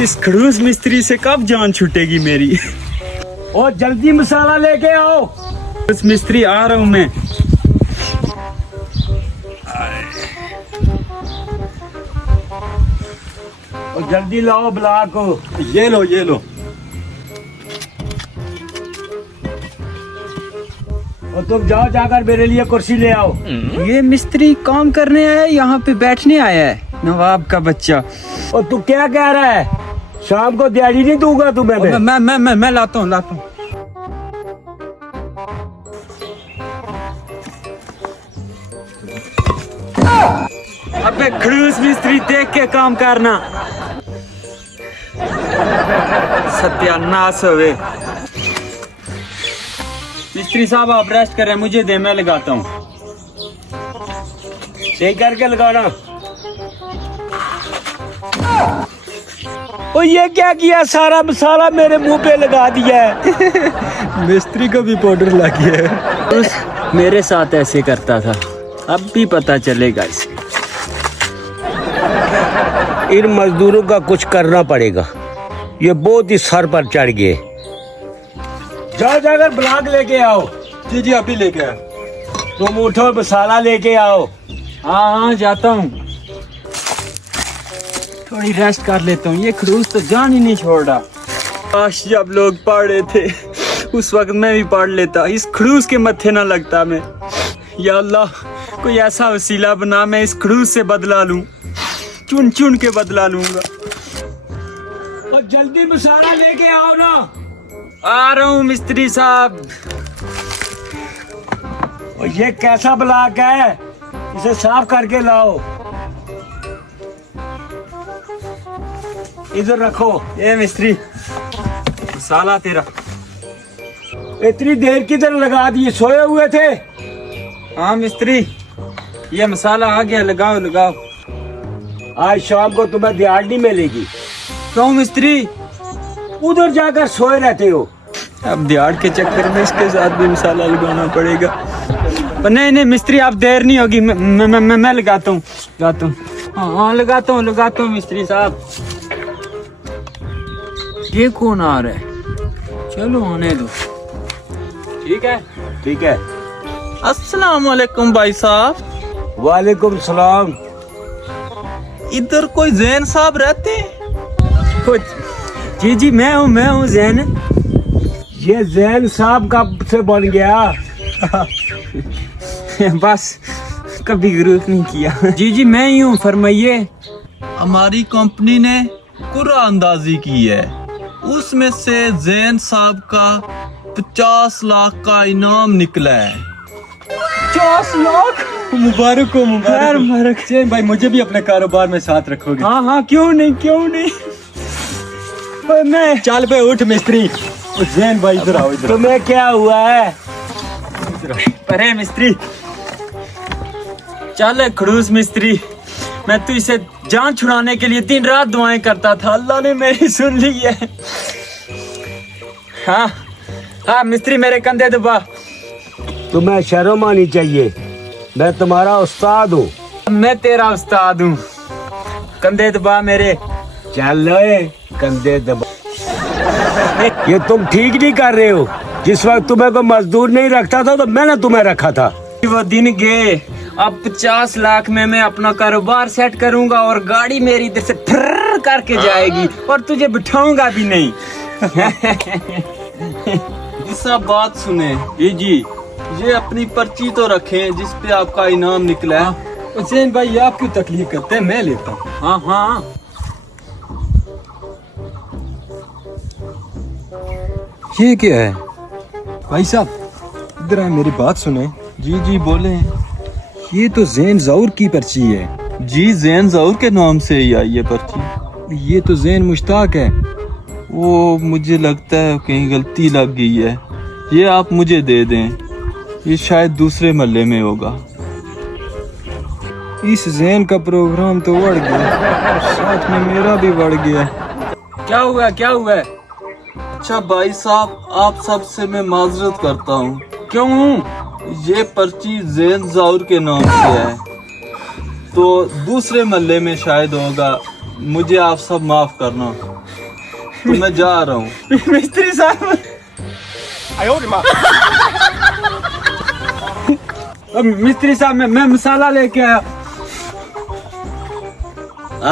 इस खड़ूस मिस्त्री से कब जान छूटेगी मेरी। और जल्दी मसाला लेके आओ। उस मिस्त्री आ रहा हूं मैं। और जल्दी लाओ ब्लाक को। ये लो ये लो। और तुम जाओ जाकर मेरे लिए कुर्सी ले आओ। ये मिस्त्री काम करने आया है, यहाँ पे बैठने आया है, नवाब का बच्चा। और तू क्या कह रहा है? शाम को दिहाड़ी नहीं दूंगा तुम्हें मैं लाता हूँ अबे खड़ूस मिस्त्री, देख के काम करना। सत्यानाश होवे। मिस्त्री साहब आप रेस्ट करें, मुझे दे, मैं लगाता हूँ। सही करके लगाना। और ये क्या किया? सारा मसाला मेरे मुंह पे लगा दिया है। मिस्त्री को भी पाउडर लग गया है। उस मेरे साथ ऐसे करता था, अब भी पता चलेगा इसे। इन मजदूरों का कुछ करना पड़ेगा, ये बहुत ही सर पर चढ़ गए। जाओ जाकर ब्लाक लेके आओ। जी जी अभी लेके आया। तुम उठो, मसाला लेके आओ। हाँ जाता हूँ, थोड़ी रेस्ट कर लेता हूँ। ये खड़ूस तो जान ही नहीं छोड़ रहा। काश जब लोग पढ़ रहे थे उस वक्त मैं भी पढ़ लेता, इस खड़ूस के मत्थे ना लगता मैं। या अल्लाह, कोई ऐसा वसीला बना, मैं इस खड़ूस से बदला लूं, चुन चुन के बदला लूंगा। और जल्दी मसाला लेके आओ ना। आ रहा हूँ मिस्त्री साहब। और ये कैसा ब्लाक है? इसे साफ करके लाओ। इधर रखो। ये मिस्त्री, मसाला तेरा। इतनी देर किधर लगा दी? सोए हुए थे? हाँ मिस्त्री, ये मसाला आ गया, लगाओ लगाओ। आज शाम को तुम्हें दिहाड़ी नहीं मिलेगी। क्यों मिस्त्री? उधर जाकर सोए रहते हो। अब दिहाड़ के चक्कर में इसके साथ भी मसाला लगाना पड़ेगा। पर नहीं मिस्त्री, आप देर नहीं होगी, मैं लगाता हूँ हाँ लगाता हूँ मिस्त्री साहब। ये कौन आ रहा है? चलो आने दो। ठीक है ठीक है। अस्सलाम वालेकुम भाई साहब। वालेकुम सलाम। इधर कोई जैन साहब रहते हैं? जी मैं हूँ जैन। ये जैन साहब कब से बन गया? बस कभी ग्रुप नहीं किया। जी मैं ही हूँ, फरमाइए। हमारी कंपनी ने कुरा अंदाजी की है, उसमें से जैन साहब का 50 लाख का इनाम निकला है। 50 लाख? मुबारक हो मुबारक। जैन भाई, मुझे भी अपने कारोबार में साथ रखोगे? हाँ क्यों नहीं। मैं चल पे उठ मिस्त्री। जैन भाई इधर आओ। इधर तुम्हें क्या हुआ है? अरे मिस्त्री, चल खड़ूस मिस्त्री, मैं तो इसे जान छुड़ाने के लिए दिन रात दुआएं करता था, अल्लाह ने मेरी सुन ली है। हाँ मिस्त्री, मेरे कंधे दबा। तुम्हें शर्म आनी चाहिए, मैं तुम्हारा उस्ताद हूँ। मैं तेरा उस्ताद हूँ, कंधे दबा मेरे। चल कंधे दबा। ये तुम ठीक नहीं कर रहे हो। जिस वक्त तुम्हें कोई मजदूर नहीं रखता था तो मैंने तुम्हें रखा था। वो दिन गए, अब 50 लाख में मैं अपना कारोबार सेट करूंगा और गाड़ी मेरी इधर से फर्र करके जाएगी और तुझे बिठाऊंगा भी नहीं। सब बात सुने जी ये अपनी पर्ची तो रखें जिस पे आपका इनाम निकला है। जैन भाई, आप क्यों तकलीफ करते हैं, मैं लेता हूँ। हाँ ये क्या है भाई साहब? इधर आए, मेरी बात सुने। जी बोले। ये तो जैन जौर की पर्ची है। जी जैन जौर के नाम से ही आई है पर्ची। ये तो जैन मुश्ताक है। वो मुझे लगता है कहीं गलती लग गई है, ये आप मुझे दे दें, ये शायद दूसरे महल्ले में होगा। इस जैन का प्रोग्राम तो बढ़ गया, साथ में मेरा भी बढ़ गया। क्या हुआ? अच्छा भाई साहब, आप सबसे मैं माजरत करता हूँ। क्यों? ये पर्ची जैन जौर के नाम से है, तो दूसरे महल्ले में शायद होगा, मुझे आप सब माफ करना, तो मैं जा रहा हूँ। मिस्त्री साहब, मिस्त्री साहब, मैं मसाला लेके आया।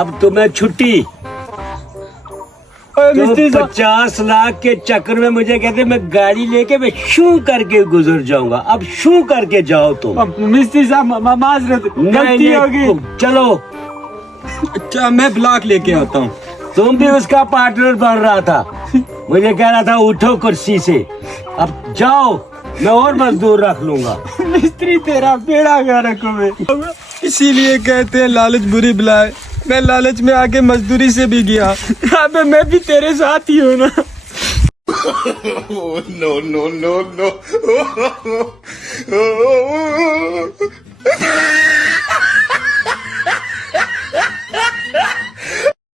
अब तुम्हें छुट्टी। ओए, तो मिस्त्री साहब, 50 लाख के चक्कर में मुझे कहते मैं गाड़ी लेके मैं शू करके गुजर जाऊंगा। अब शू करके जाओ तुम। मिस्त्री साहब, माजरत, गलती होगी। चलो, अच्छा, मैं ब्लॉक लेके आता हूँ। तुम भी उसका पार्टनर बन रहा था। मुझे कह रहा था उठो कुर्सी से। अब जाओ, मैं और मजदूर रख लूंगा। मिस्त्री, तेरा बेड़ा गर्क में। इसीलिए कहते हैं लालच बुरी बलाए। मैं लालच में आके मजदूरी से भी गया। अबे मैं भी तेरे साथ ही हूँ ना। no.